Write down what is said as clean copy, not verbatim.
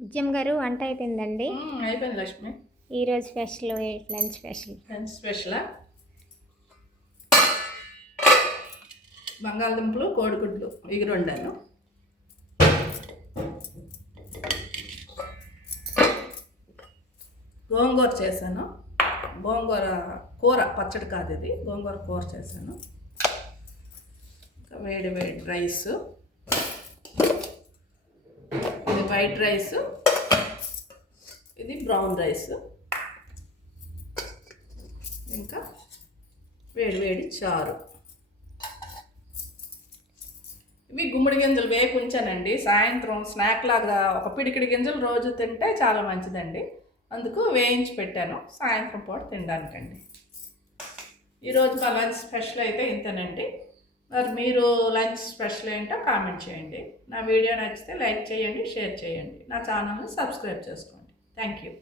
విజయం గారు వంట అయిపోయిందండి. అయిపోయింది లక్ష్మి. ఈరోజు స్పెషల్ లంచ్ స్పెషలా బంగాళదుంపలు కోడిగుడ్లు ఎగురు వండాను. గోంగూర చేశాను. గోంగూర కూర పచ్చడి కాదు, ఇది గోంగూర కూర చేశాను. వేడి వేడి రైస్, ఇది వైట్ రైస్, ఇది బ్రౌన్ రైస్, ఇంకా వేడి వేడి చారు. ఇవి గుమ్మడి గింజలు వేపు ఉంచానండి. సాయంత్రం స్నాక్ లాగా ఒక పిడికిడి గింజలు రోజు తింటే చాలా మంచిదండి. అందుకు వేయించి పెట్టాను సాయంత్రం పూట తినడానికండి. ఈరోజు మా లంచ్ స్పెషల్ అయితే ఇంతేనండి. మరి మీరు లంచ్ స్పెషల్ ఏంటో కామెంట్ చేయండి. నా వీడియో నచ్చితే లైక్ చేయండి, షేర్ చేయండి. నా ఛానల్ని సబ్స్క్రైబ్ చేసుకోండి. Thank you.